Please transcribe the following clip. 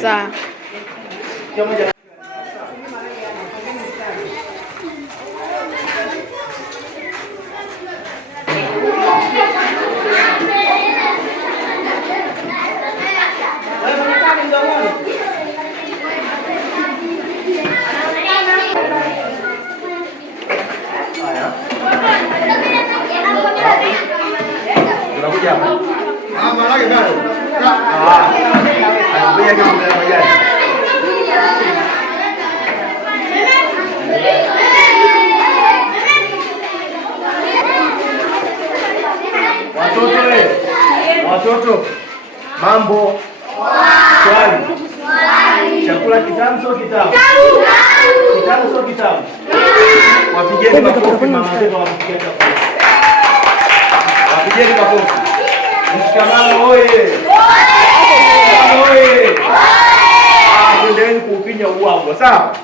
Sawa. Unakuja hapa? Maana gani? Ngoja kidogo ngoja. Watoto. Mambo. Swali. Chakula kitamu sio kitamu? Kitamu sio kitamu? Wapigeni makofi mama zetu wanapiga chakula. Wapigeni makofi. Mshikamano oye! Oye! Oye! Endeleeni kuupinya uwagwa, sawa?